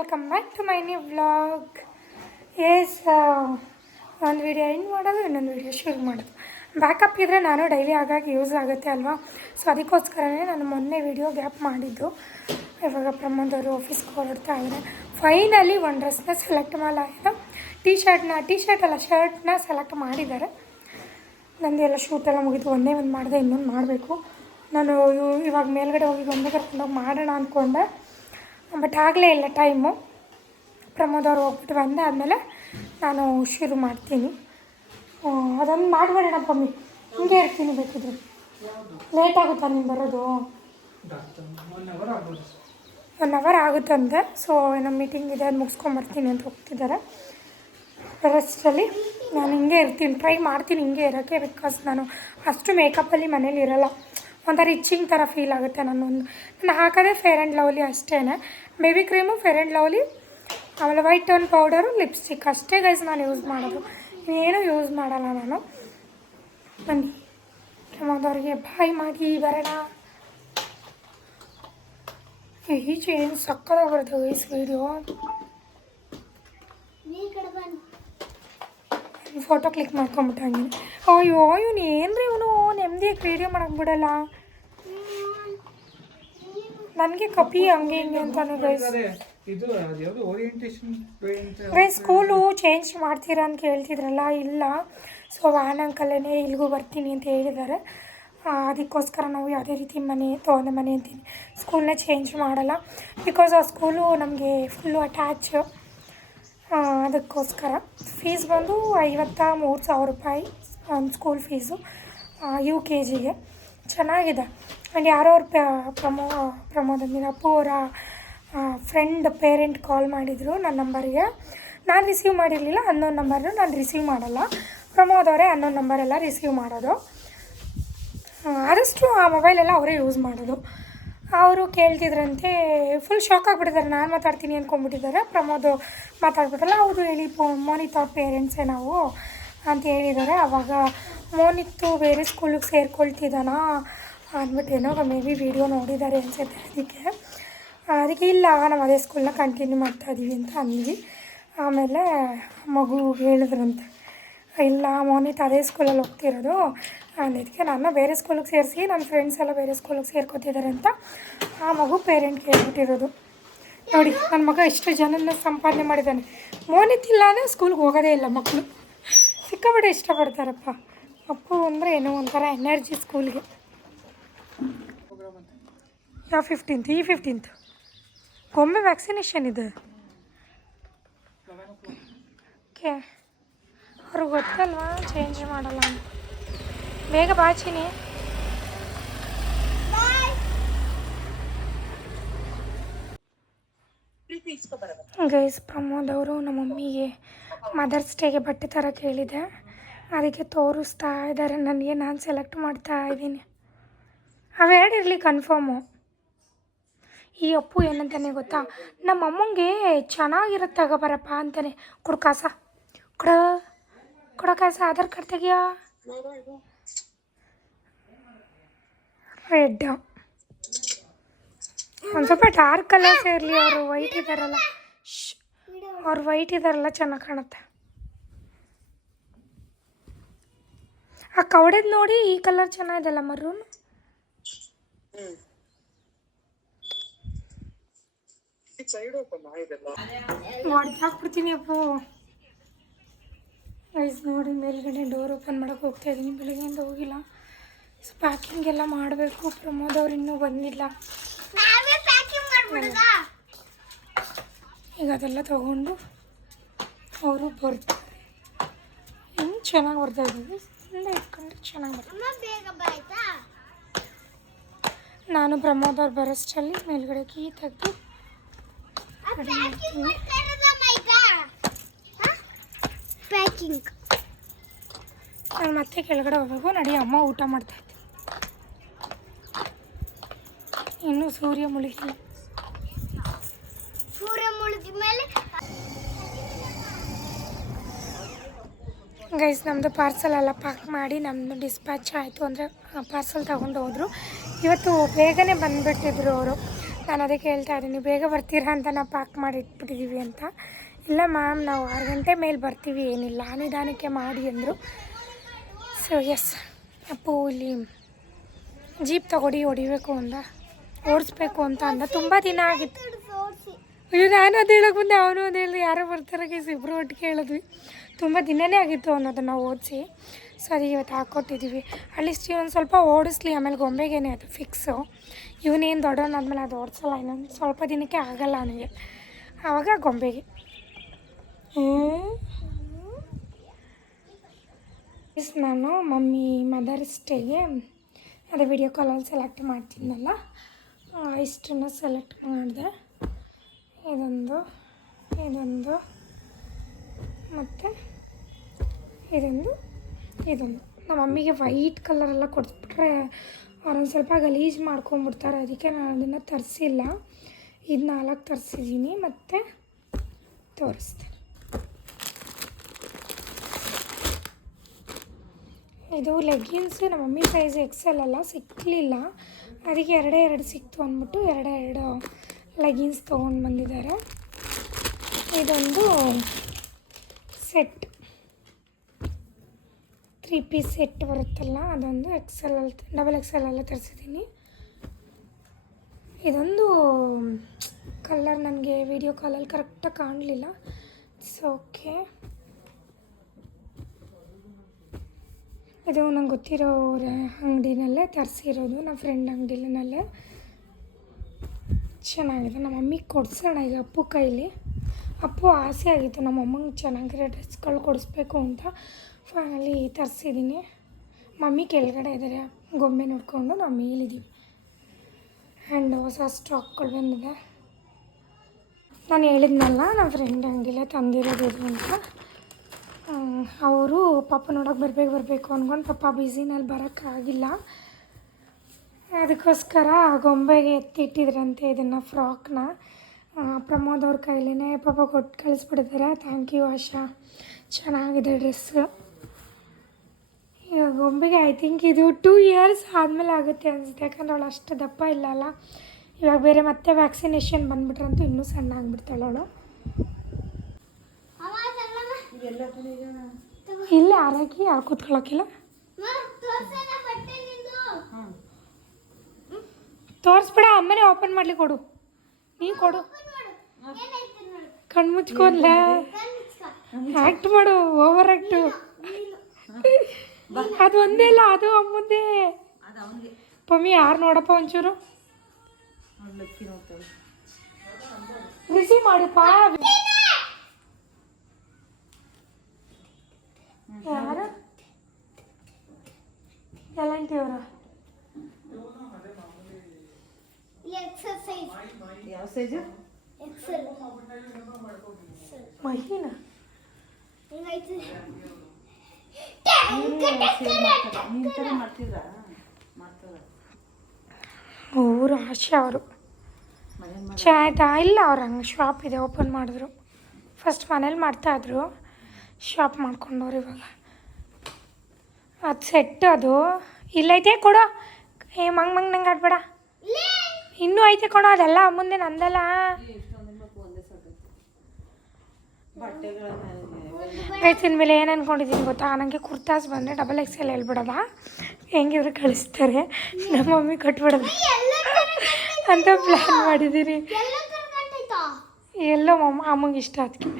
Welcome back to my new vlog S ಒಂದು video ಏನು ಮಾಡೋದು, ಇನ್ನೊಂದು ವೀಡಿಯೋ ಶುರು ಮಾಡೋದು. ಬ್ಯಾಕಪ್ ಇದ್ದರೆ ನಾನು ಡೈಲಿ ಆಗಾಗ ಯೂಸ್ ಆಗುತ್ತೆ ಅಲ್ವಾ? ಸೊ ಅದಕ್ಕೋಸ್ಕರನೇ ನಾನು ಮೊನ್ನೆ ವೀಡಿಯೋ ಗ್ಯಾಪ್ ಮಾಡಿದ್ದು. ಇವಾಗ ಪ್ರಮೋದ್ ಅವರು ಆಫೀಸ್ಗೆ ಹೊರಡ್ತಾ ಇದ್ದಾರೆ ಫೈನಲಿ ಒಂದು ಡ್ರೆಸ್ನ ಸೆಲೆಕ್ಟ್ ಮಾಡಲಾಗಿದೆ ಟೀ ಶರ್ಟ್ನ ಟೀ ಶರ್ಟ್ ಅಲ್ಲ ಶರ್ಟ್ನ ಸೆಲೆಕ್ಟ್ ಮಾಡಿದ್ದಾರೆ. ನಂದು ಎಲ್ಲ ಶೂಟೆಲ್ಲ ಮುಗಿದು ಒಂದೇ ಒಂದು ಮಾಡಿದೆ, ಇನ್ನೊಂದು ಮಾಡಬೇಕು. ನಾನು ಇವ್- ಇವಾಗ ಮೇಲ್ಗಡೆ ಹೋಗಿ ಒಂದೇ ಕರ್ಕೊಂಡೋಗಿ ಮಾಡೋಣ ಅಂದ್ಕೊಂಡೆ ಬಟ್ ಆಗಲೇ ಇಲ್ಲ ಟೈಮು. ಪ್ರಮೋದ್ ಅವ್ರು ಹೋಗ್ಬಿಟ್ಟು ಬಂದು ಆದಮೇಲೆ ನಾನು ಶುರು ಮಾಡ್ತೀನಿ. ಅದೊಂದು ಮಾಡಬೇಡಣ ಪಮ್ಮಿ. ಹಿಂಗೆ ಇರ್ತೀನಿ ಬೇಕಿದ್ರೆ. ಲೇಟ್ ಆಗುತ್ತಾ ನೀನು ಬರೋದು? ಒನ್ ಅವರ್ ಆಗುತ್ತಂತೆ ಸೊ ನಮ್ಮ ಮೀಟಿಂಗ್ ಇದೆ ಅದು ಮುಗಿಸ್ಕೊಂಬರ್ತೀನಿ ಅಂತ ಹೋಗ್ತಿದ್ದಾರೆ. ರೆಸ್ಟಲ್ಲಿ ನಾನು ಹಿಂಗೆ ಇರ್ತೀನಿ. ಟ್ರೈ ಮಾಡ್ತೀನಿ ಹಿಂಗೆ ಇರೋಕ್ಕೆ ಬಿಕಾಸ್ ನಾನು ಅಷ್ಟು ಮೇಕಪ್ಪಲ್ಲಿ ಮನೇಲಿ ಇರಲ್ಲ. ಒಂಥರ ಇಚ್ಚಿಂಗ್ ಥರ ಫೀಲ್ ಆಗುತ್ತೆ ನಾನು ಒಂದು. ನಾನು ಹಾಕೋದೇ ಫೇರ್ ಆ್ಯಂಡ್ ಲವ್ಲಿ ಅಷ್ಟೇ baby cream Fair and Lovely ಆಮೇಲೆ ವೈಟ್ ಟೋನ್ ಪೌಡರು ಲಿಪ್ಸ್ಟಿಕ್ ಅಷ್ಟೇ ಗೈಸ್ ನಾನು ಯೂಸ್ ಮಾಡೋದು. ಇನ್ನೇನು ಯೂಸ್ ಮಾಡಲ್ಲ ನಾನು. ಬನ್ನಿ. ಪ್ರಮೋದವ್ರಿಗೆ ಬಾಯ್ ಮಾಡಿ ಬರೋಣ. ಈಚೆ ಏನು ಸಕ್ಕದಾಗ ಬರುತ್ತೆ ವಯಸ್ಸು ವೀಡಿಯೋ ಫೋಟೋ ಕ್ಲಿಕ್ ಮಾಡ್ಕೊಂಬಿಟ್ಟ ಹಂಗೆ ಅಯ್ಯೋ ಇವನು ಏನ್ರಿ ಇವನು? ನೆಮ್ಮದಿಯಾಗಿ ವೀಡಿಯೋ ಮಾಡಕ್ಕೆ ಬಿಡಲ್ಲ. ನನಗೆ ಕಪಿ ಹಂಗೆ ಹಿಂಗೆ ಅಂತಾನೆ ಗೈಸ್ ಇದು ಅದ್ಯಾವುದು ಓರಿಯೆಂಟೇಷನ್ ಗೈಸ್ ಸ್ಕೂಲು ಚೇಂಜ್ ಮಾಡ್ತೀರಾ ಅಂತ ಕೇಳ್ತಿದ್ರಲ್ಲ ಇಲ್ಲ. ಸೊ ವ್ಯಾನ್ ಅಂಕಲೇ ಇಲ್ಲಿಗೂ ಬರ್ತೀನಿ ಅಂತ ಹೇಳಿದ್ದಾರೆ. ಅದಕ್ಕೋಸ್ಕರ ನಾವು ಯಾವುದೇ ರೀತಿ ಮನೆ ತೊಗೊಂಡೆ ಮನೆ ಅಂತೀನಿ. ಸ್ಕೂಲ್ನ ಚೇಂಜ್ ಮಾಡಲ್ಲ. ಬಿಕಾಸ್ ಆ ಸ್ಕೂಲು ನಮಗೆ ಫುಲ್ಲು ಅಟ್ಯಾಚ್ ಅದಕ್ಕೋಸ್ಕರ. ಫೀಸ್ ಬಂದು ಐವತ್ತ ಮೂರು ಸಾವಿರ ರೂಪಾಯಿ ಒಂದು ಸ್ಕೂಲ್ ಫೀಸು ಯು ಕೆ ಜಿಗೆ ಚೆನ್ನಾಗಿದೆ. ಆ್ಯಂಡ್ ಯಾರೋ ಪ್ರಮೋ ಪ್ರಮೋದ್ ಅಂದಿನ ಅಪ್ಪು ಅವರ ಫ್ರೆಂಡ್ ಪೇರೆಂಟ್ ಕಾಲ್ ಮಾಡಿದರು ನನ್ನ ನಂಬರಿಗೆ ನಾನು ರಿಸೀವ್ ಮಾಡಿರಲಿಲ್ಲ ಅನ್ನೋ ನಂಬರ್ನು ನಾನು ರಿಸೀವ್ ಮಾಡಲ್ಲ. ಪ್ರಮೋದ್ ಅವರೇ ಅನ್ನೋ ನಂಬರೆಲ್ಲ ರಿಸೀವ್ ಮಾಡೋದು. ಆದಷ್ಟು ಆ ಮೊಬೈಲೆಲ್ಲ ಅವರೇ ಯೂಸ್ ಮಾಡೋದು. ಅವರು ಕೇಳ್ತಿದ್ರಂತೆ ಫುಲ್ ಶಾಕ್ ಆಗಿಬಿಟ್ಟಿದ್ದಾರೆ, ನಾನು ಮಾತಾಡ್ತೀನಿ ಅಂದ್ಕೊಂಡ್ಬಿಟ್ಟಿದ್ದಾರೆ ಪ್ರಮೋದ್ ಮಾತಾಡ್ಬಿಟ್ಟಲ್ಲ ಅವರು ಹೇಳಿ ಮೋನಿತ್ ಅವ್ರ ಪೇರೆಂಟ್ಸೇ ನಾವು ಅಂತ ಹೇಳಿದ್ದಾರೆ. ಆವಾಗ ಮೋನಿತ್ತು ಬೇರೆ ಸ್ಕೂಲಿಗೆ ಸೇರ್ಕೊಳ್ತಿದ್ದಾನಾ? ಅಂದ್ಬಿಟ್ಟು ಏನೋ ಮೇ ಬಿ ವೀಡಿಯೋ ನೋಡಿದ್ದಾರೆ ಅನಿಸುತ್ತೆ ಅದಕ್ಕೆ. ಅದಕ್ಕೆ ಇಲ್ಲ, ನಾವು ಅದೇ ಸ್ಕೂಲ್ನ ಕಂಟಿನ್ಯೂ ಮಾಡ್ತಾ ಇದ್ದೀವಿ ಅಂತ ಅಂದ್ವಿ. ಆಮೇಲೆ ಮಗು ಹೇಳಿದ್ರಂತೆ, ಇಲ್ಲ ಮೋನಿತ್ ಅದೇ ಸ್ಕೂಲಲ್ಲಿ ಹೋಗ್ತಿರೋದು. ಅದಕ್ಕೆ ನನ್ನ ಬೇರೆ ಸ್ಕೂಲಿಗೆ ಸೇರಿಸಿ, ನನ್ನ ಫ್ರೆಂಡ್ಸ್ ಎಲ್ಲ ಬೇರೆ ಸ್ಕೂಲಿಗೆ ಸೇರ್ಕೋತಿದ್ದಾರೆ ಅಂತ ಆ ಮಗು ಪೇರೆಂಟ್ ಕೇಳ್ಬಿಟ್ಟಿರೋದು. ನೋಡಿ ನನ್ನ ಮಗ ಎಷ್ಟು ಜನನ ಸಂಪಾದನೆ ಮಾಡಿದ್ದಾನೆ. ಮೋನಿತ್ ಇಲ್ಲ ಅಂದರೆ ಸ್ಕೂಲ್ಗೆ ಹೋಗೋದೇ ಇಲ್ಲ ಮಕ್ಕಳು ಸಿಕ್ಕಾಪಟ್ಟೆ ಇಷ್ಟಪಡ್ತಾರಪ್ಪ. ಅಪ್ಪು ಅಂದರೆ ಏನೋ ಒಂಥರ ಎನರ್ಜಿ ಸ್ಕೂಲ್ಗೆ ಯಾವ ಫಿಫ್ಟೀನ್ತ್ ಈ ಫಿಫ್ಟೀನ್ತ್ ಒಮ್ಮೆ ವ್ಯಾಕ್ಸಿನೇಷನ್ ಇದೆ. ಓಕೆ ಅವ್ರಿಗೆ ಗೊತ್ತಲ್ವಾ? ಚೇಂಜ್ ಮಾಡಲ್ಲ ಅಂತ. ಬೇಗ ಬಾಚಿನಿ ಗೈಸ್ ಪ್ರಮೋದ್ ಅವರು ನಮ್ಮ ಮಮ್ಮಿಗೆ ಮದರ್ಸ್ ಡೇಗೆ ಬಟ್ಟೆ ಥರ ಕೇಳಿದೆ ಅದಕ್ಕೆ ತೋರಿಸ್ತಾ ಇದ್ದಾರೆ. ನನಗೆ ನಾನು ಸೆಲೆಕ್ಟ್ ಮಾಡ್ತಾ ಇದ್ದೀನಿ. ಅವೆರಡು ಇರಲಿ ಕನ್ಫರ್ಮು ಈ ಅಪ್ಪು ಏನಂತಾನೆ ಗೊತ್ತಾ? ನಮ್ಮ ಅಮ್ಮಂಗೆ ಚೆನ್ನಾಗಿರುತ್ತೆ ತಗೋಬರಪ್ಪ ಅಂತಾನೆ. ಕುಡ್ಕಾಸ ಕಾಸ. ಕೊಡ. ಕೊಡ ಕಾಸ, ಆಧಾರ್ ಕಾರ್ಡ್ ತೆಗಿಯ. ರೆಡ್ ಒಂದು ಸ್ವಲ್ಪ ಡಾರ್ಕ್ ಕಲರ್ಸ್ ಇರಲಿ, ಅವರು ವೈಟ್ ಇದ್ದಾರಲ್ಲ ಅವ್ರು ವೈಟ್ ಇದ್ದಾರಲ್ಲ ಚೆನ್ನಾಗಿ ಕಾಣುತ್ತೆ. ಆ ಕವಡೆದ್ ನೋಡಿ ಈ ಕಲರ್ ಚೆನ್ನಾಗಿದೆಲ್ಲ ಮರೂನ್ ಅಪ್ಪು ಐಸ್ ನೋಡಿ ಮೇಲ್ಗಡೆ ಡೋರ್ ಓಪನ್ ಮಾಡೋಕೆ ಹೋಗ್ತಾ ಇದ್ದೀನಿ ಬೆಳಗ್ಗೆಯಿಂದ ಹೋಗಿಲ್ಲ. ಸೊ ಪ್ಯಾಕಿಂಗ್ ಎಲ್ಲ ಮಾಡಬೇಕು. ಪ್ರಮೋದ್ ಅವ್ರು ಇನ್ನೂ ಬಂದಿಲ್ಲ. ಈಗ ಅದೆಲ್ಲ ತಗೊಂಡು ಅವರು ಬರ್ತಾರೆ. ಇನ್ನು ಚೆನ್ನಾಗಿ ಬರ್ತಾ ಇದ್ದೀವಿ ಸುಮ್ಮನೆ ಇಟ್ಕೊಂಡ್ರೆ ಚೆನ್ನಾಗಿ ಬರ್ತದೆ ನಾನು ಪ್ರಮೋದ್ ಅವ್ರು ಬರೋಷ್ಟರಲ್ಲಿ ಮೇಲ್ಗಡೆ ಕೀ ತೆಗ್ದು ಪ್ಯಾಕಿಂಗ್ ನಾನು ಮತ್ತೆ ಕೆಳಗಡೆ ಹೋಗ್ಬೇಕು ನಡಿ ಅಮ್ಮ ಊಟ ಮಾಡ್ತಾ ಇದ್ದೆ. ಇನ್ನೂ ಸೂರ್ಯ ಮುಳುಗಿಲ್ಲ. ಸೂರ್ಯ ಮುಳುಗಿದ ಮೇಲೆ ಗೈಸ್ ನಮ್ಮದು ಪಾರ್ಸಲ್ ಎಲ್ಲ ಪ್ಯಾಕ್ ಮಾಡಿ ನಮ್ಮದು ಡಿಸ್ಪ್ಯಾಚ್ ಆಯಿತು ಅಂದರೆ ಪಾರ್ಸಲ್ ತಗೊಂಡು ಹೋದರು. ಇವತ್ತು ಬೇಗನೆ ಬಂದುಬಿಟ್ಟಿದ್ರು ಅವರು. ನಾನು ಅದಕ್ಕೆ ಹೇಳ್ತಾ ಇದ್ದೀನಿ. ಬೇಗ ಬರ್ತೀರಾ ಅಂತ ನಾವು ಪ್ಯಾಕ್ ಮಾಡಿ ಇಟ್ಬಿಟ್ಟಿದ್ದೀವಿ ಅಂತ. ಇಲ್ಲ ಮ್ಯಾಮ್ ನಾವು ಆರು ಗಂಟೆ ಮೇಲೆ ಬರ್ತೀವಿ, ಏನಿಲ್ಲ. ನಿಧಾನಕ್ಕೆ ಮಾಡಿ ಅಂದರು. ಸೊ ಎಸ್ ಅಪ್ಪು, ಇಲ್ಲಿ ಜೀಪ್ ತಗೊಡಿ, ಹೊಡಿಬೇಕು ಅಂದ. ಓಡಿಸ್ಬೇಕು ಅಂತ ಅಂದ. ತುಂಬ ದಿನ ಆಗಿತ್ತು. ಅಯ್ಯೋ, ನಾನು ಅದು ಹೇಳೋಕೆ ಮುಂದೆ ಅವನು ಅದು ಹೇಳಿದ್ರು ಯಾರೋ ಬರ್ತಾರೆ ಇಬ್ಬರು ಒಟ್ಟಿಗೆ ಹೇಳಿದ್ವಿ. ತುಂಬ ದಿನನೇ ಆಗಿತ್ತು ಅನ್ನೋದನ್ನು ಓದಿಸಿ ಸರಿ ಇವತ್ತು ಹಾಕ್ಕೊಟ್ಟಿದ್ದೀವಿ ಅಟ್ಲೀಸ್ಟ್ ಒಂದು ಸ್ವಲ್ಪ ಓಡಿಸ್ಲಿ, ಆಮೇಲೆ ಗೊಂಬೆಗೇನೆ ಅದು ಫಿಕ್ಸು ಇವನೇನು ದೊಡ್ಡವನಾದ್ಮೇಲೆ ಅದು ಓಡಿಸಲ್ಲ, ಇನ್ನೊಂದು ಸ್ವಲ್ಪ ದಿನಕ್ಕೆ ಆಗಲ್ಲ ಅವನಿಗೆ. ಆವಾಗ ಗೊಂಬೆಗೆ. ಎಸ್ ನಾನು ಮಮ್ಮಿ ಮದರ್ಸ್ ಸ್ಟೇಗೆ ಅದೇ ವಿಡಿಯೋ ಕಾಲಲ್ಲಿ ಸೆಲೆಕ್ಟ್ ಮಾಡ್ತೀನಲ್ಲ ಇಷ್ಟನ್ನು ಸೆಲೆಕ್ಟ್ ಮಾಡಿದೆ. ಇದೊಂದು ಇದೊಂದು, ಮತ್ತು? ಇದೊಂದು ಇದೊಂದು. ನಮ್ಮ ಮಮ್ಮಿಗೆ ವೈಟ್ ಕಲರೆಲ್ಲ ಕೊಟ್ಬಿಟ್ರೆ ಅವ್ರೊಂದು ಸ್ವಲ್ಪ ಗಲೀಜು ಮಾಡ್ಕೊಂಬಿಡ್ತಾರೆ. ಅದಕ್ಕೆ ನಾನು ಅದನ್ನು ತರಿಸಿಲ್ಲ. ಇದು ನಾಲ್ಕು ತರಿಸಿದ್ದೀನಿ ಮತ್ತು ತೋರಿಸ್ತೆ ಇದು ಲೆಗ್ಗಿನ್ಸ್ ನಮ್ಮ ಮಮ್ಮಿ ಸೈಜ್ ಎಕ್ಸೆಲ್ ಅಲ್ಲ ಸಿಕ್ಕಲಿಲ್ಲ ಅದಕ್ಕೆ ಎರಡೇ ಎರಡು ಸಿಕ್ತು ಅಂದ್ಬಿಟ್ಟು ಎರಡೇ ಎರಡು ಲೆಗ್ಗಿನ್ಸ್ ತೊಗೊಂಡು ಬಂದಿದ್ದಾರೆ. ಇದೊಂದು ಸೆಟ್ ತ್ರೀ ಪೀಸ್ ಸೆಟ್ ಬರುತ್ತಲ್ಲ, ಅದೊಂದು ಎಕ್ಸೆಲ್ ಅಲ್ಲಿ ಡಬಲ್ ಎಕ್ಸೆಲ್ ಅಲ್ಲೇ ತರಿಸಿದ್ದೀನಿ. ಇದೊಂದು ಕಲ್ಲರ್ ನನಗೆ ವಿಡಿಯೋ ಕಾಲಲ್ಲಿ ಕರೆಕ್ಟಾಗಿ ಕಾಣಲಿಲ್ಲ. ಇಟ್ಸ್ ಓಕೆ ಇದು ನಂಗೆ ಗೊತ್ತಿರೋರ ಅಂಗಡಿನಲ್ಲೇ ತರಿಸಿರೋದು ನಮ್ಮ ಫ್ರೆಂಡ್ ಅಂಗಡಿನಲ್ಲೇ. ಚೆನ್ನಾಗಿದೆ. ನಮ್ಮ ಮಮ್ಮಿಗೆ ಕೊಡಿಸೋಣ ಈಗ ಅಪ್ಪು ಕೈಲಿ. ಅಪ್ಪು ಆಸೆ ಆಗಿತ್ತು ನಮ್ಮ ಅಮ್ಮಂಗೆ ಚೆನ್ನಾಗಿರೋ ಡ್ರೆಸ್ಗಳು ಕೊಡಿಸ್ಬೇಕು ಅಂತ. ಫೈನಲಿ ತರಿಸಿದ್ದೀನಿ. ಮಮ್ಮಿ ಕೆಳಗಡೆ ಇದ್ದಾರೆ. ಗೊಂಬೆ ನೋಡಿಕೊಂಡು ನಾವು ಮೇಲಿದ್ದೀವಿ. ಆ್ಯಂಡ್ ಹೊಸ ಸ್ಟಾಕ್ಗಳು ಬಂದಿದೆ. ನಾನು ಹೇಳಿದ್ನಲ್ಲ, ನಮ್ಮ ಫ್ರೆಂಡ್ ಹಂಗಿಲ್ಲ ತಂದಿರೋದು ಅಂತ. ಅವರು ಪಾಪ ನೋಡೋಕೆ ಬರಬೇಕು ಬರಬೇಕು ಅಂದ್ಕೊಂಡು ಪಾಪ ಬ್ಯುಸಿನಲ್ಲಿ ಬರೋಕ್ಕಾಗಿಲ್ಲ ಅದಕ್ಕೋಸ್ಕರ ಗೊಂಬೆಗೆ ಎತ್ತಿಟ್ಟಿದ್ರಂತೆ ಇದನ್ನು ಫ್ರಾಕ್ನ ಪ್ರಮೋದ್ ಅವ್ರ ಕೈಲೇ ಪಾಪ ಕೊಟ್ಟು ಕಳಿಸ್ಬಿಟ್ಟಿದ್ದಾರೆ. Thank you Asha. ಚೆನ್ನಾಗಿದೆ ಡ್ರೆಸ್ಸು ಗೊಂಬೆಗೆ ಐ ಥಿಂಕ್ ಇದು ಟೂ ಇಯರ್ಸ್ ಆದಮೇಲೆ ಆಗುತ್ತೆ ಅನಿಸುತ್ತೆ. ಯಾಕಂದ್ರೆ ಅವಳು ಅಷ್ಟು ದಪ್ಪ ಇಲ್ಲ ಅಲ್ಲ. ಇವಾಗ ಬೇರೆ ಮತ್ತೆ ವ್ಯಾಕ್ಸಿನೇಷನ್ ಬಂದ್ಬಿಟ್ರಂತೂ ಇನ್ನೂ ಸಣ್ಣ ಆಗಿಬಿಡ್ತಾಳೆ ಅವಳು. ಇಲ್ಲೇ ಆರಾಕಿ ಯಾರು ಕೂತ್ಕೊಳ್ಳೋಕ್ಕಿಲ್ಲ ತೋರಿಸ್ಬಿಡ ಅಮ್ಮನೇ ಓಪನ್ ಮಾಡಲಿ ಕೊಡು. ನೀ ಕೊಡು. ಓಪನ್ ಮಾಡು. ಏನೈತೆ ನೋಡು. ಕಣ್ಣು ಮುಚ್ಕೊಂಡ್ಲ. ಆ್ಯಕ್ಟ್ ಮಾಡು ಓವರ್ ಆ್ಯಕ್ಟು ಅದು ಒಂದೇ ಇಲ್ಲ ಅದು ಅಮ್ಮಂದೇ ಪಮ್ಮಿ ಯಾರು ನೋಡಪ್ಪ ಒಂಚೂರು ಬಿಸಿ ಮಾಡಪ್ಪ ಯಾರು ಎಲಂಟಿ ಅವರ ಎಕ್ಸರ್ಸೈಸ್ ಯಾವ ಸೈಜು ಎಕ್ಸೆಲ್ ಮಹಿನ ಹಿಂಗೈತೆ ನಿನ್ ಥರ ಮಾಡ್ತಿದ್ರ ಮಾಡ್ತಾರ ಊರು ಆಶೆ ಅವರು. ಚೆನ್ನಾಯ್ತಾ ಇಲ್ಲ, ಅವ್ರು ಹಂಗೆ ಶಾಪ್ ಇದೆ ಓಪನ್ ಮಾಡಿದ್ರು. ಫಸ್ಟ್ ಮನೇಲಿ ಮಾಡ್ತಾಯಿದ್ರು ಶಾಪ್ ಮಾಡ್ಕೊಂಡವ್ರು ಇವಾಗ. ಅದು ಸೆಟ್ ಅದು. ಇಲ್ಲೈತೆ ಕೊಡು. ಏ, ಮಂಗ್ ಮಂಗ್, ನಂಗೆ ಆಡ್ಬೇಡ. ಇನ್ನೂ ಐತೆ ಕೊಡೋ, ಅದೆಲ್ಲ ಮುಂದೆ ನಂದಲ್ಲ. ಆಯ್ತಿನ ಮೇಲೆ ಏನು ಅಂದ್ಕೊಂಡಿದ್ದೀನಿ ಗೊತ್ತಾ? ನನಗೆ ಕುರ್ತಾಸ್ ಬಂದರೆ ಡಬಲ್ ಎಕ್ಸ್ ಎಲ್ ಹೇಳ್ಬಿಡೋದ? ಹೆಂಗಿದ್ರು ಕಳಿಸ್ತಾರೆ? ನಮ್ಮ ಮಮ್ಮಿ ಕಟ್ಬಿಡೋದು. ಅಂತ ಪ್ಲ್ಯಾನ್ ಮಾಡಿದ್ದೀನಿ ಎಲ್ಲ ಮಮ್ಮ ಅಮ್ಮಂಗೆ ಇಷ್ಟ ಅದಕ್ಕೆ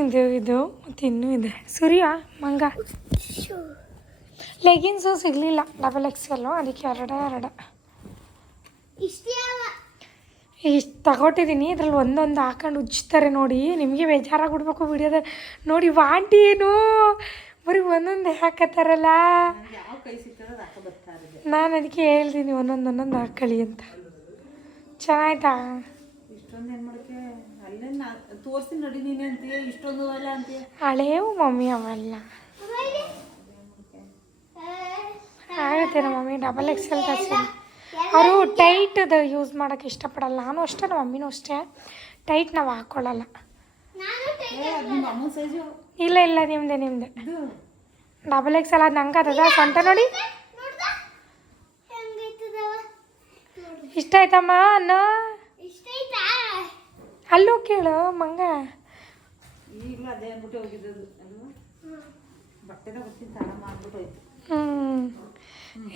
ಇದು ಇದು ಮತ್ತು ಇನ್ನೂ ಇದೆ. ಸೂರ್ಯ ಮಂಗ. ಲೆಗಿನ್ಸು ಸಿಗಲಿಲ್ಲ. ಡಬಲ್ ಎಕ್ಸ್ ಎಲ್ಲು ಅದಕ್ಕೆ ಎರಡ ಎರಡ. ಇಷ್ಟೇ ಇಷ್ಟು ತಗೊಟ್ಟಿದ್ದೀನಿ ಇದ್ರಲ್ಲಿ ಒಂದೊಂದು ಹಾಕೊಂಡು ಉಜ್ತಾರೆ ನೋಡಿ. ನಿಮಗೆ ಬೇಜಾರಾಗ್ಬಿಡ್ಬೇಕು ಬಿಡಿಯೋದ ನೋಡಿ ವಾಂಟಿ ಏನು? ಬರೀ ಒಂದೊಂದು ಹಾಕತ್ತಾರಲ್ಲ? ನಾನು ಅದಕ್ಕೆ ಹೇಳ್ತೀನಿ ಒಂದೊಂದು ಒಂದೊಂದು ಹಾಕೊಳ್ಳಿ ಅಂತ. ಚೆನ್ನಾಯ್ತಾ? ಹಳೇವು ಮಮ್ಮಿ ಅವೆಲ್ಲ. ಆಗುತ್ತೆ ನಮ್ಮ ಮಮ್ಮಿ ಡಬಲ್ ಎಕ್ಸ್ ಎಲ್ ತರಿಸಿ ಅವರು ಟೈಟದು ಯೂಸ್ ಮಾಡೋಕ್ಕೆ ಇಷ್ಟಪಡಲ್ಲ. ನಾನು ಅಷ್ಟೇ ನಮ್ಮ ಮಮ್ಮಿನೂ ಅಷ್ಟೇ. ಟೈಟ್ ನಾವು ಹಾಕ್ಕೊಳ್ಳಲ್ಲ ಇಲ್ಲ ಇಲ್ಲ ನಿಮ್ಮದೆ ನಿಮ್ಮದೆ ಡಬಲ್ ಎಕ್ಸ್ ಅಲ್ಲ ನಂಗೆ ಸೊಂಟ ನೋಡಿ. ಇಷ್ಟ ಆಯ್ತಮ್ಮ ಅನ್ನ? ಅಲ್ಲೂ ಕೇಳು ಮಂಗ. ಹ್ಞೂ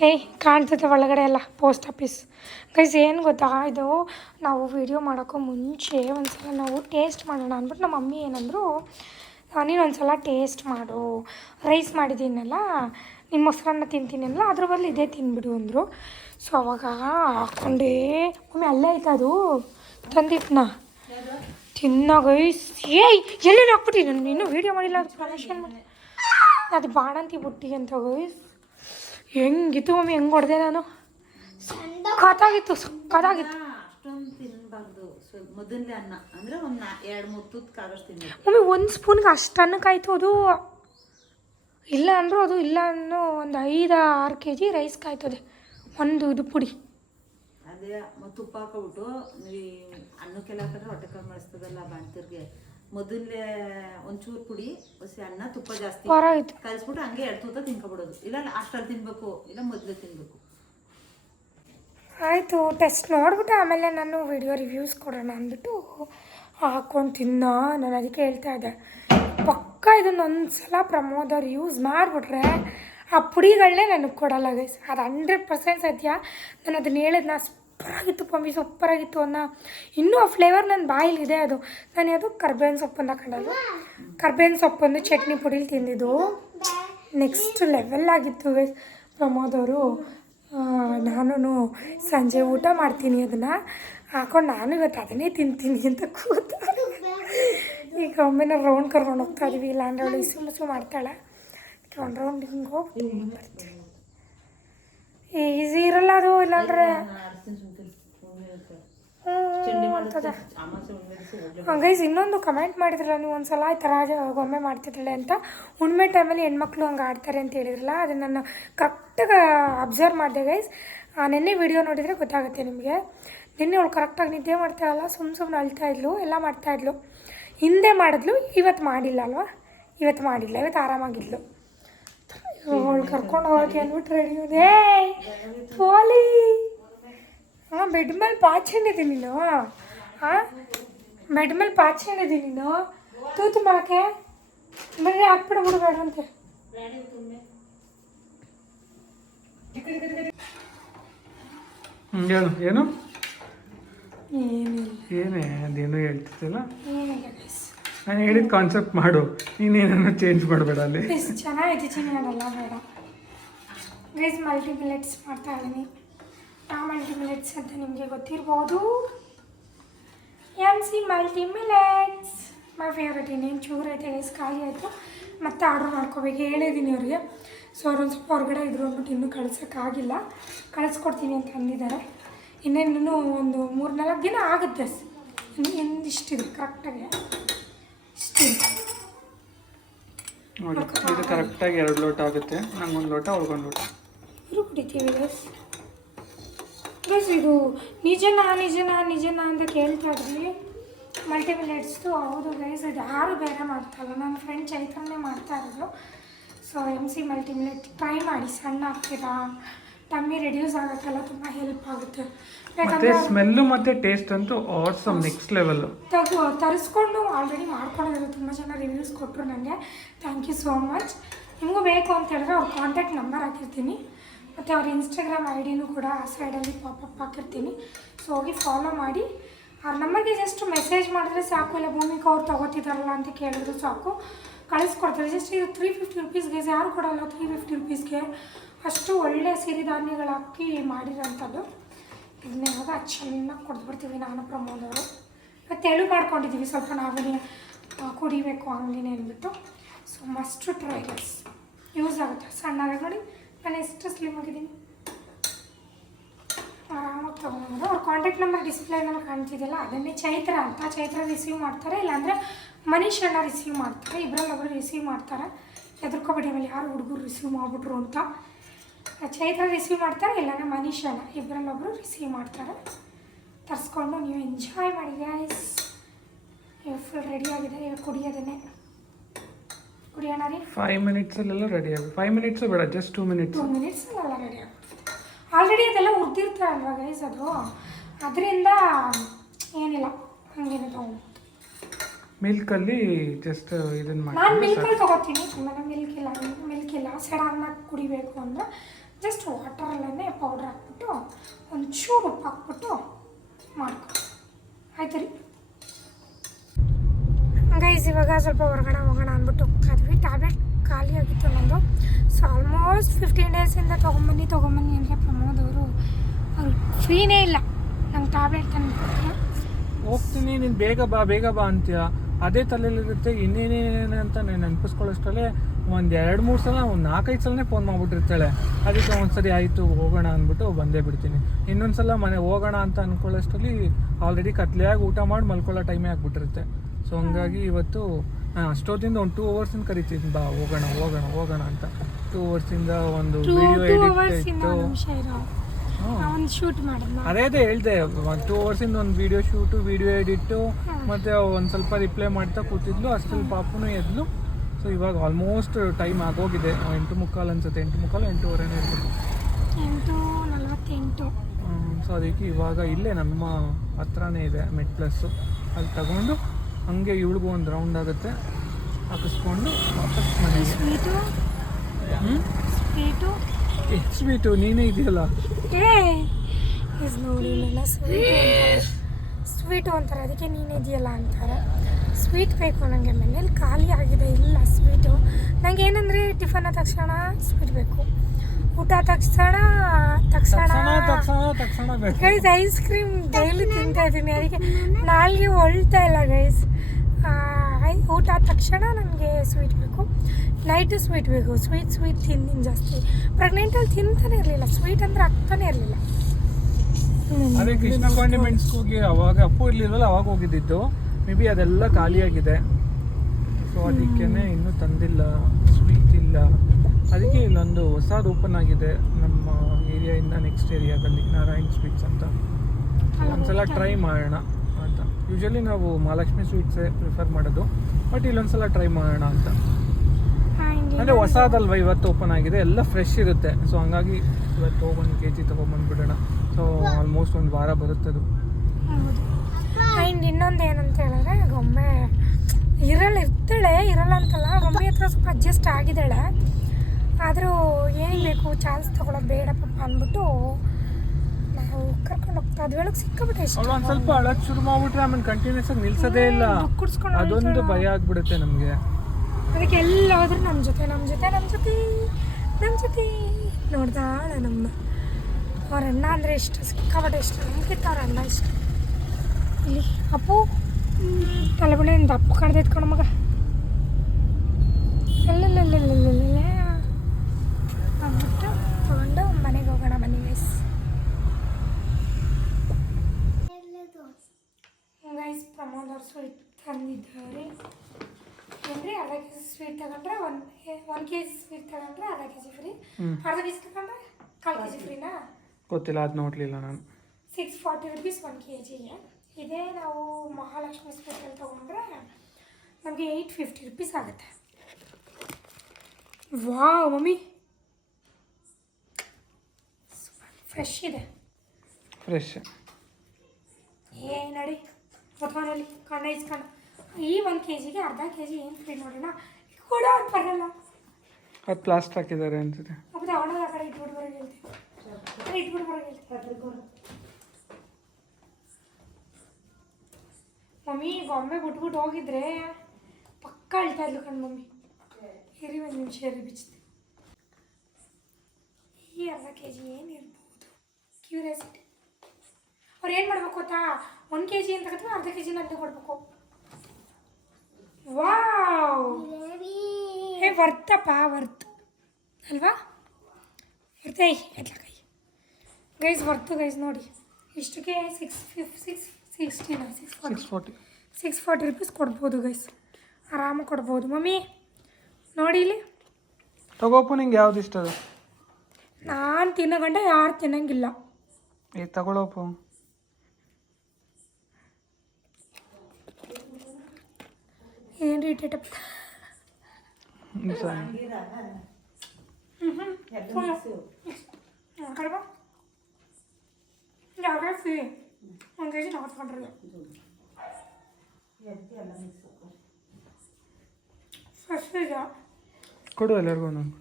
ಏಯ್ ಕಾಣ್ತದೆ ಒಳಗಡೆ ಎಲ್ಲ ಪೋಸ್ಟ್ ಆಫೀಸ್ ಗೈಸ್ ಏನು ಗೊತ್ತಾ? ಇದು ನಾವು ವಿಡಿಯೋ ಮಾಡೋಕ್ಕೂ ಮುಂಚೆ ಒಂದ್ಸಲ ನಾವು ಟೇಸ್ಟ್ ಮಾಡೋಣ ಅಂದ್ಬಿಟ್ಟು ನಮ್ಮ ಮಮ್ಮಿ ಏನಂದರು ನೀನು ಒಂದ್ಸಲ ಟೇಸ್ಟ್ ಮಾಡು. ರೈಸ್ ಮಾಡಿದ್ದೀನಲ್ಲ ನಿಮ್ಮ ಮೊಸರನ್ನ ತಿಂತೀನಲ್ಲ, ಅದ್ರ ಬದಲು ಇದೇ ತಿನ್ಬಿಡು ಅಂದರು. ಸೊ ಅವಾಗ ಹಾಕ್ಕೊಂಡೇ ಒಮ್ಮೆ ಅಲ್ಲೇ ಆಯ್ತು ಅದು? ತಂದಿಟ್ನ? ತಿನ್ನ ಗೈಸ್ ಏಯ್ ಎಲ್ಲೆಲ್ಲ ಹಾಕ್ಬಿಟ್ಟಿ ನಾನು ಇನ್ನೂ ವೀಡಿಯೋ ಮಾಡಿಲ್ಲ, ಅದು ಬಾಣಂತಿ ಬುಟ್ಟಿ ಅಂತ ಗೈಸ್ ಹೆಂಗಿತ್ತು ಮಮ್ಮಿ ಹೆಂಗೆ ಹೊಡೆದೆ ನಾನು? ಕಾತಾಗಿತ್ತು ಕಾತಾಗಿತ್ತು ಅಷ್ಟೊಂದು ತಿನ್ನಬಾರ್ದು ಮೊದಲನೇ ಅನ್ನ ಅಂದರೆ ಒಂದು ನಾ ಎರಡು ಮೂರು ಮಮ್ಮಿ ಒಂದು ಸ್ಪೂನ್ಗೆ ಅಷ್ಟು ಅನ್ನಕ್ಕಾಯ್ತು ಅದು ಇಲ್ಲ ಅಂದರೂ ಅದು ಇಲ್ಲ ಅನ್ನೋ ಒಂದು ಐದು, ಆರು ಕೆ ಜಿ ರೈಸ್ ಕಾಯ್ತದೆ ಒಂದು ಇದು ಪುಡಿ. ಅದೇ ತುಪ್ಪ ಹಾಕಿಬಿಟ್ಟು ಅನ್ನಕ್ಕೆಲ್ಲ ಹಾಕಿದ್ರೆ ಹೊಟ್ಟೆ ಕಮ್ಮಿ ಮಾಡಿಸ್ತದಲ್ಲ ಬಾಣ್ತಿರ್ಗೆ. ಮೊದಲೇ ಒಂಚೂರು ಪುಡಿ ಹಸಿ ಅನ್ನ ತುಪ್ಪ ಜಾಸ್ತಿ. ಕಲಿಸ್ಬಿಟ್ಟು ಹಂಗೆ ಎರಡು ತೂತ ತಿನ್ಕೊಬಿಡೋದು. ಇಲ್ಲ ಅಷ್ಟಲ್ಲಿ ತಿನ್ಬೇಕು ಇಲ್ಲ ಮೊದಲೇ ತಿನ್ಬೇಕು. ಆಯಿತು ಟೆಸ್ಟ್ ನೋಡ್ಬಿಟ್ಟು ಆಮೇಲೆ ನಾನು ವಿಡಿಯೋ ರಿವ್ಯೂಸ್ ಕೊಡೋಣ ಅಂದ್ಬಿಟ್ಟು ಹಾಕೊಂಡು ತಿನ್ನ. ನಾನು ಅದಕ್ಕೆ ಹೇಳ್ತಾ ಇದ್ದೆ. ಪಕ್ಕ ಇದನ್ನ ಒಂದು ಸಲ ಪ್ರಮೋದವ್ರು ಯೂಸ್ ಮಾಡಿಬಿಟ್ರೆ ಆ ಪುಡಿಗಳನ್ನೇ ನನಗೆ ಕೊಡಲ್ಲ ಗೈಸ್ ಅದು ಹಂಡ್ರೆಡ್ ಪರ್ಸೆಂಟ್ ಸತ್ಯ. ನಾನು ಅದನ್ನ ಹೇಳಿದ್ನ ಸೂಪರಾಗಿತ್ತು ಪಮ್ಮಿ ಸೂಪರಾಗಿತ್ತು ಅನ್ನೋ ಇನ್ನೂ ಆ ಫ್ಲೇವರ್ ನನ್ನ ಬಾಯಿಲಿದೆ ಅದು. ನಾನು ಯಾವುದು ಕರ್ಬೇವಿನ ಸೊಪ್ಪನ್ನು ಹಾಕೊಂಡಲ್ಲ ಕರ್ಬೇವಿನ ಸೊಪ್ಪನ್ನು ಚಟ್ನಿ ಪುಡಿಲಿ ತಿಂದಿದ್ದು. ನೆಕ್ಸ್ಟ್ ಲೆವೆಲ್ ಆಗಿತ್ತು ಪ್ರಮೋದ್ ಅವರು ನಾನು ಸಂಜೆ ಊಟ ಮಾಡ್ತೀನಿ ಅದನ್ನು. ಹಾಕೊಂಡು ನಾನು ಇವತ್ತು ಅದನ್ನೇ ತಿಂತೀನಿ ಅಂತ ಕೂತ. ಈಗ ಒಮ್ಮೆ ರೌಂಡ್ ಕರ್ಕೊಂಡು ಹೋಗ್ತಾ ಇದೀವಿ. ಇಲ್ಲಾಂದ್ರೆ ಅವಳು ಇಸು ಮುಸು ಮಾಡ್ತಾಳೆ. ಒಂದು ರೌಂಡ್ ಹಿಂಗೆ ಹೋಗಿ ಬರ್ತೀವಿ ಈಸಿ ಇರಲ್ಲ ಅದು ಇಲ್ಲಾಂದ್ರೆ. ಹಂಗೈಸ್ ಇನ್ನೊಂದು ಕಮೆಂಟ್ ಮಾಡಿದ್ರಲ್ಲ ನೀವು ಒಂದು ಸಲ ಈ ಥರ ಗೊಂಬೆ ಮಾಡ್ತಿದ್ರಲ್ಲ ಅಂತ? ಹುಣ್ಣಿಮೆ ಟೈಮಲ್ಲಿ ಹೆಣ್ಮಕ್ಳು ಹಂಗೆ ಆಡ್ತಾರೆ ಅಂತ ಹೇಳಿದ್ರಲ್ಲ ಅದನ್ನ ನಾನು ಕರೆಕ್ಟಾಗಿ ಅಬ್ಸರ್ವ್ ಮಾಡಿದೆ ಗೈಸ್ ನಿನ್ನೆ ವಿಡಿಯೋ ನೋಡಿದರೆ ಗೊತ್ತಾಗುತ್ತೆ ನಿಮಗೆ. ನಿನ್ನೆ ಅವಳು ಕರೆಕ್ಟಾಗಿ ನಿದ್ದೆ ಮಾಡ್ತಾಳಲ್ಲ ಸುಮ್ಮ ಸುಮ್ಮನೆ ಅಳ್ತಾ ಇದ್ಲು ಎಲ್ಲ ಮಾಡ್ತಾಯಿದ್ಲು ಹಿಂದೆ ಮಾಡಿದ್ಲು ಇವತ್ತು ಮಾಡಿಲ್ಲ ಅಲ್ವಾ? ಇವತ್ತು ಮಾಡಿಲ್ಲ ಇವತ್ತು ಆರಾಮಾಗಿದ್ಲು. ಅವಳು ಕರ್ಕೊಂಡು ಹೋಗಿ ಅಂದ್ಬಿಟ್ಟು ರೆಡಿ ಏಯ್ ಪೋಲಿ. ಹಾಂ ಬೆಡ್ ಮೇಲೆ ಪಾಚಿಂಡಿದ್ದೀನಿ ನೀನು. ಹಾಂ ಬೆಡ್ ಮೇಲೆ ಪಾಚ್ಕೊಂಡಿದ್ದೀನಿ ನೀನು. ತೂತು ಮಾಡಕ್ಕೆ ಬರೀ ಹಾಕ್ಬಿಡು ಬಿಡು ಬೇಡಂತೆ ಹ್ಮ್, ಹೇಳು. ಏನು? ಏನಿಲ್ಲ. ಏನೇ ಅದೇನು ಹೇಳ್ತಿದ್ದಿಲ್ಲ? ನಾನು ಹೇಳಿದ ಕಾನ್ಸೆಪ್ಟ್ ಮಾಡು. ನೀನೇನೋ ಚೇಂಜ್ ಮಾಡಬೇಡ ಅಲ್ಲಿ. ಚೆನ್ನಾಗಿದೆ ಚೆನ್ನಾಗಲ್ಲ ಬೇಡ. ರೈಸ್ ಮಲ್ಟಿ ಮಿಲೆಟ್ಸ್ ಮಾಡ್ತಾ ಇದ್ದೀನಿ. ಆ ಮಲ್ಟಿ ಮಿಲೆಟ್ಸ್ ಅಂತ ನಿಮಗೆ ಗೊತ್ತಿರ್ಬೋದು. M C multi millets my favourite ಇನ್ನೇನು ಚೂರು ಐತೆ ಗೈಸ್ ಖಾಲಿ ಆಯಿತು. ಮತ್ತೆ ಆರ್ಡ್ರ್ ಮಾಡ್ಕೋಬೇಕು. ಹೇಳಿದ್ದೀನಿ ಅವ್ರಿಗೆ. ಸೊ ಅವ್ರೊಂದು ಸ್ವಲ್ಪ ಹೊರಗಡೆ ಇದ್ರು ಅಂದ್ಬಿಟ್ಟು ಇನ್ನೂ ಕಳ್ಸೋಕ್ಕಾಗಿಲ್ಲ ಕಳಿಸ್ಕೊಡ್ತೀನಿ ಅಂತ ಅಂದಿದ್ದಾರೆ. ಇನ್ನೇನು ಒಂದು ಮೂರು ನಾಲ್ಕು ದಿನ ಆಗುತ್ತೆ. ಇನ್ನು ಇಷ್ಟಿದೆ ಕರೆಕ್ಟಾಗಿ ನೋಡಿ ಇದು ಕರೆಕ್ಟಾಗಿ ಎರಡು ಲೋಟ ಆಗುತ್ತೆ. ನಂಗೊಂದು ಲೋಟ ಅವ್ಳಿಗೊಂದು ಲೋಟ. ಇರು ಕುಡಿತೀವಿ ಗೈಸ್ ಗೈಸ್ ಇದು ನಿಜನಾ ನಿಜನಾ ನಿಜನಾ ಅಂತ ಕೇಳ್ತಾ ಇದ್ರಿ ಮಲ್ಟಿಮಿಲೆಟ್ಸ್ದು ಹೌದು ಗೈಸ್ ಅದು ಯಾರು ಬೇರೆ ಮಾಡ್ತಾಯಿಲ್ಲ ನನ್ನ ಫ್ರೆಂಡ್ ಚೈತನ್ಯ ಮಾಡ್ತಾ ಇರೋದು. So M C multi millet try ಮಾಡಿ. ಸಣ್ಣ ಆಗ್ತೀರಾ? ಟಮ್ಮಿ ರೆಡ್ಯೂಸ್ ಆಗೋಕ್ಕೆಲ್ಲ ತುಂಬ ಹೆಲ್ಪ್ ಆಗುತ್ತೆ. ಮತ್ತೆ ಸ್ಮೆಲ್ಲು ಮತ್ತೆ ಟೇಸ್ಟ್ ಅಂತೂ ಆಸಮ್ ನೆಕ್ಸ್ಟ್ ಲೆವೆಲ್ಲು ತಗೋ ತರಿಸ್ಕೊಂಡು ಆಲ್ರೆಡಿ ಮಾಡ್ಕೊಂಡಿದ್ದಾರೆ ತುಂಬ ಜನ ರಿವ್ಯೂಸ್ ಕೊಟ್ಟರು ನನಗೆ ಥ್ಯಾಂಕ್ ಯು ಸೋ ಮಚ್ ನಿಮಗೂ ಬೇಕು ಅಂತ ಹೇಳಿದ್ರೆ ಅವ್ರ ಕಾಂಟ್ಯಾಕ್ಟ್ ನಂಬರ್ ಹಾಕಿರ್ತೀನಿ. ಮತ್ತು ಅವ್ರ ಇನ್ಸ್ಟಾಗ್ರಾಮ್ ಐ ಡಿನೂ ಕೂಡ ಆ ಸೈಡಲ್ಲಿ ಪಾಪಪ್ ಹಾಕಿರ್ತೀನಿ. ಸೊ ಹೋಗಿ ಫಾಲೋ ಮಾಡಿ. ಅವ್ರ ನಂಬರ್ಗೆ ಜಸ್ಟ್ ಮೆಸೇಜ್ ಮಾಡಿದ್ರೆ ಸಾಕು ಇಲ್ಲ ಭೂಮಿಕಾ ಅವ್ರು ತೊಗೋತಿದಾರಲ್ಲ ಅಂತ ಕೇಳಿದ್ರು ಸಾಕು. ಕಳಿಸ್ಕೊಡ್ತಾರೆ. ಜಸ್ಟ್ ಇದು ತ್ರೀ ಫಿಫ್ಟಿ ರುಪೀಸ್ಗೆ ಯಾರು ಕೊಡಲ್ಲ ತ್ರೀ ಫಿಫ್ಟಿ ರುಪೀಸ್ಗೆ ಅಷ್ಟು ಒಳ್ಳೆ ಸಿರಿಧಾನ್ಯಗಳು ಹಾಕಿ ಮಾಡಿರೋಂಥದ್ದು. ಇದನ್ನ ಇವಾಗ ಚೆನ್ನಾಗಿ ಕೊಡ್ಬಿಡ್ತೀವಿ ನಾನು ಪ್ರಮೋದವರು ತೆಳು ಮಾಡ್ಕೊಂಡಿದ್ದೀವಿ ಸ್ವಲ್ಪ ನಾವೇ ಕುಡಿಬೇಕು ಹಂಗೇನೆ ಅಂದ್ಬಿಟ್ಟು. ಸೊ ಮಸ್ಟ್ ಟ್ರೈ ಯೂಸ್ ಆಗುತ್ತೆ. ಸಣ್ಣಗೆ ನೋಡಿ ನಾನು ಎಷ್ಟು ಸ್ಲಿಮ್ ಆಗಿದ್ದೀನಿ? ಆರಾಮಾಗಿ ತೊಗೊಬೋದು ಅವ್ರ ಕಾಂಟ್ಯಾಕ್ಟ್ ನಂಬರ್ ಡಿಸ್ಪ್ಲೇನಲ್ಲಿ ಕಾಣ್ತಿದೆಯಲ್ಲ, ಅದನ್ನೇ ಚೈತ್ರ ಅಂತ. ಚೈತ್ರ ರಿಸೀವ್ ಮಾಡ್ತಾರೆ, ಇಲ್ಲಾಂದರೆ ಮನೀಶ್ ಅಣ್ಣ ರಿಸೀವ್ ಮಾಡ್ತಾರೆ ಇಬ್ಬರಲ್ಲೊಬ್ಬರು ರಿಸೀವ್ ಮಾಡ್ತಾರೆ. ಹೆದರ್ಕೋಬೇಡಿ ಆಮೇಲೆ ಯಾರು ಹುಡುಗರು ರಿಸೀವ್ ಮಾಡಿಬಿಟ್ರು ಅಂತ. ಚೈತ್ರ ರಿಸೀವ್ ಮಾಡ್ತಾರೆ ಇಲ್ಲಾಂದ್ರೆ ಅಣ್ಣ ಇಬ್ಬರಲ್ಲೊಬ್ಬರು ರಿಸೀವ್ ಮಾಡ್ತಾರೆ. ತರಿಸ್ಕೊಂಡು ನೀವು ಎಂಜಾಯ್ ಮಾಡಿ ಗೈಸ್ ಇವಾಗ ಫುಲ್ ರೆಡಿ ಆಗಿದೆ. ಇವಾಗ ಕುಡಿಯೋದನ್ನೇ ಕುಡಿಯೋಣ ರೀ? ಫೈವ್ ಮಿನಿಟ್ಸಲ್ಲೆಲ್ಲ ರೆಡಿ ಆಗುತ್ತೆ. ಫೈವ್ ಮಿನಿಟ್ಸ್ ಬೇಡ just two minutes two minutes ಎಲ್ಲ ರೆಡಿ ಆಗುತ್ತೆ ಆಲ್ರೆಡಿ ಅದೆಲ್ಲ ಹುರಿದಿರ್ತಾರಲ್ವ ಗೈಸ್ ಅದು? ಅದರಿಂದ ಏನಿಲ್ಲ ಹಂಗೇನು ತೊಗೊಂಡು ಮಿಲ್ಕಲ್ಲಿ ಜಸ್ಟ್ ಇದನ್ನ ನಾನು ಮಾಡಿ ಮಿಲ್ಕಲ್ಲಿ ತೊಗೋತೀನಿ. ಆಮೇಲೆ ಮಿಲ್ಕ್ ಇಲ್ಲ. ಮಿಲ್ಕ್ ಇಲ್ಲ. ಸಡನ್ನಾಗಿ ಕುಡಿಬೇಕು ಅಂದರೆ ಜಸ್ಟ್ ವಾಟರಲ್ಲೇ ಪೌಡ್ರ್ ಹಾಕ್ಬಿಟ್ಟು ಒಂದು ಚೂರು ಉಪ್ಪು ಹಾಕ್ಬಿಟ್ಟು ಮಾಡ್ಕೊ. ಆಯ್ತು ರೀ. ಗೈಸ್ ಇವಾಗ ಸ್ವಲ್ಪ ಹೊರಗಡೆ ಹೋಗೋಣ ಅಂದ್ಬಿಟ್ಟು ಹೋಗ್ತಾ ಇದ್ವಿ. ಟ್ಯಾಬ್ಲೆಟ್ ಖಾಲಿ ಆಗಿತ್ತು ನಂದು. ಸೊ ಆಲ್ಮೋಸ್ಟ್ ಫಿಫ್ಟೀನ್ ಡೇಸಿಂದ ತೊಗೊಂಬನ್ನಿ ತೊಗೊಂಬನ್ನಿ ಅಂದರೆ ಪ್ರಮೋದ್ ಅವರು. ಫ್ರೀನೇ ಇಲ್ಲ. ನಂಗೆ ಟ್ಯಾಬ್ಲೆಟ್ ತಂದು ಹೋಗ್ತೀನಿ, ನೀನು ಬೇಗ ಬಾ ಬೇಗ ಬಾ ಅಂತೀಯ? ಅದೇ ತಲೆಯಲ್ಲಿರುತ್ತೆ ಇನ್ನೇನೇನೇನೇ ಅಂತ ನೀನು ನೆನಪಿಸ್ಕೊಳ್ಳೋಷ್ಟರಲ್ಲೇ ಒಂದು ಎರಡು ಮೂರು ಸಲ ಒಂದು ನಾಲ್ಕೈದು ಸಲನೇ ಫೋನ್ ಮಾಡ್ಬಿಟ್ಟಿರ್ತಾಳೆ. ಅದಕ್ಕೆ ಒಂದ್ಸರಿ ಆಯಿತು ಹೋಗೋಣ ಅಂದ್ಬಿಟ್ಟು ಬಂದೇ ಬಿಡ್ತೀನಿ. ಇನ್ನೊಂದು ಸಲ ಮನೆ ಹೋಗೋಣ ಅಂತ ಅಂದ್ಕೊಳ್ಳೋಷ್ಟರಲ್ಲಿ ಆಲ್ರೆಡಿ ಕತ್ಲೆಯಾಗಿ ಊಟ ಮಾಡಿ ಮಲ್ಕೊಳ್ಳೋ ಟೈಮೇ ಆಗಿಬಿಟ್ಟಿರುತ್ತೆ. ಸೊ ಹಂಗಾಗಿ ಇವತ್ತು ನಾನು ಅಷ್ಟೊತ್ತಿಂದ ಒಂದು ಟೂ ಅವರ್ಸಿಂದ ಕರಿತೀನಿ ಬಾ ಹೋಗೋಣ ಹೋಗೋಣ ಹೋಗೋಣ ಅಂತ. ಟೂ ಅವರ್ಸಿಂದ ಒಂದು ವಿಡಿಯೋ ಎಡಿಟ್ ಅವರ್ಸ್ ಇತ್ತು. ಒಂದು ಅದೇ ಅದೇ ಹೇಳ್ದೆ. ಟೂ ಅವರ್ಸಿಂದ ಒಂದು ವಿಡಿಯೋ ಶೂಟು ವಿಡಿಯೋ ಎಡಿಟ್ಟು ಮತ್ತೆ ಒಂದು ಸ್ವಲ್ಪ ರಿಪ್ಲೈ ಮಾಡ್ತಾ ಕೂತಿದ್ಲು. ಅಷ್ಟರಲ್ಲಿ ಪಾಪುನು ಎದ್ಲು. ಸೊ ಇವಾಗ ಆಲ್ಮೋಸ್ಟ್ ಟೈಮ್ ಆಗೋಗಿದೆ. ಎಂಟು ಮುಕ್ಕಾಲು ಅನ್ಸುತ್ತೆ. ಎಂಟು ಮುಕ್ಕಾಲು ಎಂಟೂವರೆನೇ ಎಂಟು ನಲವತ್ತೆಂಟು. ಸೊ ಅದಕ್ಕೆ ಇವಾಗ ಇಲ್ಲೇ ನಮ್ಮ ಹತ್ರನೇ ಇದೆ ಮೆಟ್ ಪ್ಲಸ್ಸು ಅಲ್ಲಿ ತಗೊಂಡು ಹಂಗೆ ಇವಳಿಗೂ ಒಂದು ರೌಂಡ್ ಆಗುತ್ತೆ. ಹಾಕಿಸ್ಕೊಂಡು ವಾಪಸ್ ಮನೆಗೆ. ಸ್ವೀಟು? ಸ್ವೀಟು? ಸ್ವೀಟು ನೀನೇ ಇದೆಯಲ್ಲ? ನೋಡಿ ಸ್ವೀಟು ಅಂತಾರೆ ಅದಕ್ಕೆ ನೀನೇ ಇದೆಯಲ್ಲ ಅಂತಾರೆ. ಸ್ವೀಟ್ ಬೇಕು ನನಗೆ ಮನೇಲಿ ಖಾಲಿ ಆಗಿದೆ ಇಲ್ಲ ಸ್ವೀಟು. ನನಗೆ ಏನಂದರೆ ಟಿಫನ್ ಆದ ತಕ್ಷಣ ಸ್ವೀಟ್ ಬೇಕು. ಊಟ ಆದ ತಕ್ಷಣ ತಕ್ಷಣ ತಕ್ಷಣ ತಕ್ಷಣ ತಕ್ಷಣ ಗೈಸ್ ಐಸ್ ಕ್ರೀಮ್ ಡೈಲಿ ತಿಂತಾ ಇದ್ದೀನಿ. ಅದಕ್ಕೆ ನಾಲ್ಗೆ ಹೊಳ್ತಾ ಇಲ್ಲ ಗೈಸ್ ಊಟ ಆದ ತಕ್ಷಣ ನನಗೆ ಸ್ವೀಟ್ ಬೇಕು. ನೈಟು ಸ್ವೀಟ್ ಬೇಕು. ಸ್ವೀಟ್ ಸ್ವೀಟ್ ತಿಂದಿನಿ ಜಾಸ್ತಿ. ಪ್ರೆಗ್ನೆಂಟಲ್ಲಿ ತಿಂತಾನೆ ಇರಲಿಲ್ಲ. ಸ್ವೀಟ್ ಅಂದರೆ ಆಗ್ತಾನೆ ಇರಲಿಲ್ಲ. ಅದೇ ಕೃಷ್ಣ ಕಾಂಡಿಮೆಂಟ್ಸ್ ಹೋಗಿ ಅವಾಗ ಅಪ್ಪು ಇರಲಿಲ್ಲ ಅವಾಗ ಹೋಗಿದ್ದಿದ್ದು. ಮೇ ಬಿ ಅದೆಲ್ಲ ಖಾಲಿಯಾಗಿದೆ. ಸೊ ಅದಕ್ಕೇನೆ ಇನ್ನೂ ತಂದಿಲ್ಲ ಸ್ವೀಟ್ ಇಲ್ಲ. ಅದಕ್ಕೆ ಇಲ್ಲೊಂದು ಹೊಸದು ಓಪನ್ ಆಗಿದೆ ನಮ್ಮ ಏರಿಯಾಯಿಂದ ನೆಕ್ಸ್ಟ್ ಏರಿಯಾದಲ್ಲಿ ನಾರಾಯಣ್ ಸ್ವೀಟ್ಸ್ ಅಂತ. ಒಂದ್ಸಲ ಟ್ರೈ ಮಾಡೋಣ ಅಂತ. ಯೂಶಲಿ ನಾವು ಮಹಾಲಕ್ಷ್ಮಿ ಸ್ವೀಟ್ಸೇ ಪ್ರಿಫರ್ ಮಾಡೋದು ಬಟ್ ಇಲ್ಲೊಂದ್ಸಲ ಟ್ರೈ ಮಾಡೋಣ ಅಂತ. ಅಂದರೆ ಹೊಸದಲ್ವ ಇವತ್ತು ಓಪನ್ ಆಗಿದೆ ಎಲ್ಲ ಫ್ರೆಶ್ ಇರುತ್ತೆ. ಸೊ ಹಂಗಾಗಿ ಇವತ್ತು ಒಂದು ಕೆ ಜಿ ತೊಗೊಂಬಂದ್ಬಿಡೋಣ ಸೊ ಆಲ್ಮೋಸ್ಟ್ ಒಂದು ವಾರ ಬರುತ್ತೆ ಅದು. ಆ್ಯಂಡ್ ಇನ್ನೊಂದು ಏನಂತ ಹೇಳಿದ್ರೆ ಗೊಮ್ಮೆ ಇರಲ್ಲ ಇರ್ತಾಳೆ ಇರಲ್ಲ ಅಂತಲ್ಲ ಮಮ್ಮಿ ಹತ್ರ ಸ್ವಲ್ಪ ಅಡ್ಜಸ್ಟ್ ಆಗಿದ್ದಾಳೆ. ಆದರೂ ಏನು ಬೇಕು ಚಾನ್ಸ್ ತೊಗೊಳೋದು ಬೇಡ ಪಾಪ ಅಂದ್ಬಿಟ್ಟು ನಾವು ಕರ್ಕೊಂಡು ಹೋಗ್ತಾ ಇದ್ವಿ. ವೇಳಕ್ಕೆ ಸಿಕ್ಕಾಬಿಟ್ಟೆ ಇಷ್ಟ. ಒಂದು ಸ್ವಲ್ಪ ಅಳಕ್ ಶುರು ಮಾಡ್ಬಿಟ್ರೆ ಆಮೇಲೆ ಕಂಟಿನ್ಯೂಸ್ ಆಗಿ ನಿಲ್ಸೋದೇ ಇಲ್ಲ. ಕುಡ್ಸ್ಕೊಂಡು ಅದೊಂದು ಭಯ ಆಗ್ಬಿಡುತ್ತೆ ನಮಗೆ. ಅದಕ್ಕೆ ಎಲ್ಲ ಹೋದ್ರು ನಮ್ಮ ಜೊತೆ ನಮ್ಮ ಜೊತೆ ನಮ್ಮ ಜೊತೆ ನಮ್ಮ ಜೊತೆ ನೋಡ್ದಾಳೆ ನಮ್ಮ ಅವ್ರ ಅಣ್ಣ ಅಂದರೆ ಇಷ್ಟ ಸಿಕ್ಕಾಬಿಟ್ಟೆ ಇಷ್ಟ. ನಮ್ಗೆ ಅವ್ರ ಅಣ್ಣ ಇಷ್ಟ. ಇಲ್ಲಿ ಅಪ್ಪು ತಲೆಬುಳಿಯಿಂದ ಅಪ್ಪು ಕಡ್ದು ಎತ್ಕೊಂಡು ಮಗ. ಅಲ್ಲಲ್ಲಲ್ಲಲ್ಲಲ್ಲಲ್ಲ ಅಂದ್ಬಿಟ್ಟು ತೊಗೊಂಡು ಮನೆಗೆ ಹೋಗೋಣ ಬನ್ನಿ ಗೈಸ್ ಗೈಸ್ ಪ್ರಮೋದ್ ಅವ್ರು ಸ್ವೀಟ್ ತಂದಿದ್ದಾರೆ. ಅಂದರೆ ಅರ್ಧ ಕೆ ಜಿ ಸ್ವೀಟ್ ತಗೊಂಡ್ರೆ one one K G sweet ತಗೊಂಡ್ರೆ ಅರ್ಧ ಕೆ ಜಿ ಫ್ರೀ ಅರ್ಧ ಕೆ ಜಿ ತಗೊಂಡ್ರೆ ಕಾಲು ಕೆ ಜಿ ಫ್ರೀನಾ ಗೊತ್ತಿಲ್ಲ ಅದು ನೋಡಲಿಲ್ಲ ನಾನು. Six forty rupees one K ಜಿಗೆ ಇದೇ ನಾವು ಮಹಾಲಕ್ಷ್ಮಿ ಸ್ಪೆಷಲ್ ತೊಗೊಂಡ್ರೆ ನಮಗೆ ಏಯ್ಟ್ ಫಿಫ್ಟಿ ರುಪೀಸ್ ಆಗುತ್ತೆ. Wow mummy. ಫ್ರೆಶ್ ಇದೆ. ಫ್ರೆಶ್ ಏ ನಡಿ. ಹೊತ್ಕೊಂಡಲ್ಲಿ ಕಣ್ಣ ಇಸ್ಕೊಂಡು ಈ ಒಂದು ಕೆ ಜಿಗೆ ಅರ್ಧ ಕೆ ಜಿ ಏನು ಫ್ರೀ ನೋಡೋಣ? ಕೂಡ ಅದು ಬರಲ್ಲ. ಅದು ಪ್ಲಾಸ್ಟರ್ ಹಾಕಿದ್ದಾರೆ ಅನ್ಸುತ್ತೆ ಮತ್ತೆ ಅವಳಲ್ಲ ಆ ಕಡೆ ಇಟ್ಬಿಟ್ಟು ಬರೋಕೆ ಹೇಳ್ತೀವಿ ಇಟ್ಬಿಟ್ಟು ಬರೋಕೆ ಹೇಳ್ತೀನಿ. ಮಮ್ಮಿ ಗೊಂಬೆ ಬಿಟ್ಬಿಟ್ಟು ಹೋಗಿದ್ರೆ ಪಕ್ಕ ಅಳ್ತಾ ಇದ್ಲು ಕಣ್ ಮಮ್ಮಿ. ಇರಿ ಒಂದು ನಿಮಿಷ, ಇರಿ ಬಿಚ್ಚಿದೆ ಈ ಅರ್ಧ ಕೆ ಜಿ ಏನಿರ್ಬೋದು? ಕ್ಯೂರಿಯಾಸಿಟಿ ಅವ್ರು ಏನು ಮಾಡ್ಬೇಕು ಗೊತ್ತಾ? ಒಂದು ಕೆ ಜಿ ಅಂತ ತಗೋತೀವಿ ಅರ್ಧ ಕೆ ಜಿನ ನನಗೆ ಕೊಡ್ಬೇಕು. ವಾವ್! ಏ ವರ್ತಪ್ಪ, ವರ್ತ್. ಅಲ್ವಾ? ವರ್ತೈ ಎತ್ಲ ಕೈ. ಗೈಸ್, ವರ್ತು ಗೈಸ್, ನೋಡಿ. ಇಷ್ಟಕ್ಕೆ six ಫಿಫ್ six sixteen six forty. Six forty. Six forty rupees ಕೊಡ್ಬೋದು ಗೈಸ್ ಆರಾಮಾಗಿ ಕೊಡ್ಬೋದು. ಮಮ್ಮಿ ನೋಡಿ ಇಲ್ಲಿ. ತಗೋಪು ನಿಂಗೆ ಯಾವ್ದು ಇಷ್ಟ ಅದು? ನಾನು ತಿನ್ನೋ ಗಂಟ ಯಾರು ತಿನ್ನಂಗಿಲ್ಲ. ಏ ತಗೊಳಪ್ಪ ಏನು ರೇಟ್ ಐಟಪ್ ಹ್ಞೂ ಫ್ರೀ ಒಂದು ಕೆ ಜಿ ನಲ್ವತ್ಕೊಂಡಿರೋದು ಫ್ರೆಶ್ ಇದೆ ಕೊಡು ಎಲ್ಲರಿಗೂ ಒಂದೊಂದು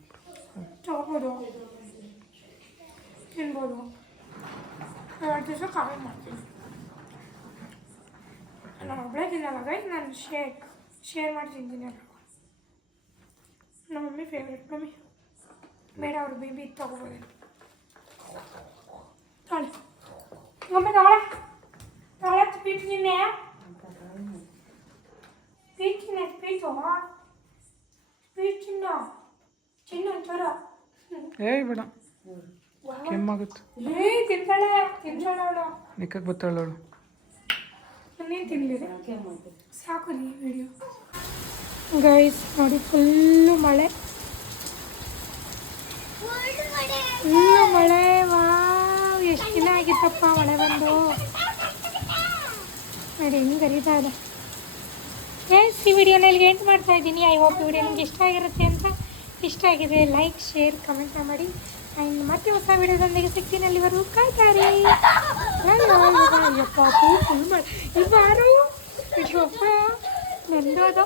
ತಗೋಬೋದು ತಿನ್ಬೋದು ಎರಡು ದಿವಸ ಕಾಲ್ ಮಾಡ್ತೀನಿ ನಾನು ಒಬ್ಬಳೇ ತಿನ್ನಲ್ಲ ಗೈಸ್ ನಾನು ಶೇರ್ ಶೇರ್ ಮಾಡಿ ತಿಂತೀನಿ ನಮ್ಮ ಮಮ್ಮಿ ಫೇವ್ರೆಟ್ ಮಮ್ಮಿ ಬೇಡ ಅವ್ರು ಬೇಬಿ ಬಿ ತಗೋಬೋದು ಸ್ವೀಟ್ ತಿನ್ನೆ ಸ್ವೀಟ್ ತಿನ್ನೆ ಸ್ವೀಟು ಸ್ವೀಟ್ ಚಿನ್ನ ಚಿನ್ನ ಒಂಚೂರು. ಏಯ್ ಬೇಡ. ಕೆಮ್ಮಾಗುತ್ತೆ. ಏ ತಿಂತಾಳೆ ತಿಂತಾಳೆ ಅವಳು. ನಿಕ್ಕಕ್ಕೆ ಬರ್ತಾಳೆ ಅವಳು. ಇನ್ನೇನು ತಿನ್ನಲಿದೆ ಸಾಕು ರೀ ವಿಡಿಯೋ ಗೈಸ್ ನೋಡಿ ಫುಲ್ಲು ಮಳೆ. ಫುಲ್ಲು ಮಳೆ ಎಷ್ಟು ದಿನ ಆಗಿತ್ತಪ್ಪ ಮಳೆ ಬಂದು? ನೋಡಿ ಹೆಂಗೆ ಕರೀತಾ ಇದೆ ಎಸ್ ಈ ವಿಡಿಯೋನ ಇಲ್ಲಿಗೆ ಎಂಟು ಮಾಡ್ತಾ ಇದ್ದೀನಿ. ಐ ಹೋಪ್ ಈ ವಿಡಿಯೋ ನಿಮ್ಗೆ ಇಷ್ಟ ಆಗಿರುತ್ತೆ ಅಂತ. ಇಷ್ಟ ಆಗಿದೆ ಲೈಕ್ ಶೇರ್ ಕಮೆಂಟ್ ಮಾಡಿ. ಆ್ಯಂಡ್ ಮತ್ತೆ ಹೊಸ ವಿಡಿಯೋದೊಂದಿಗೆ ಸಿಗ್ತೀನಿ ಅಲ್ಲಿವರೆಗೂ ಕಾಯ್ತಾರೆ ಅಯ್ಯಪ್ಪ ಫುಲ್ ಮಾಡಿ ಇವ್ರು ನೆಂದೋದು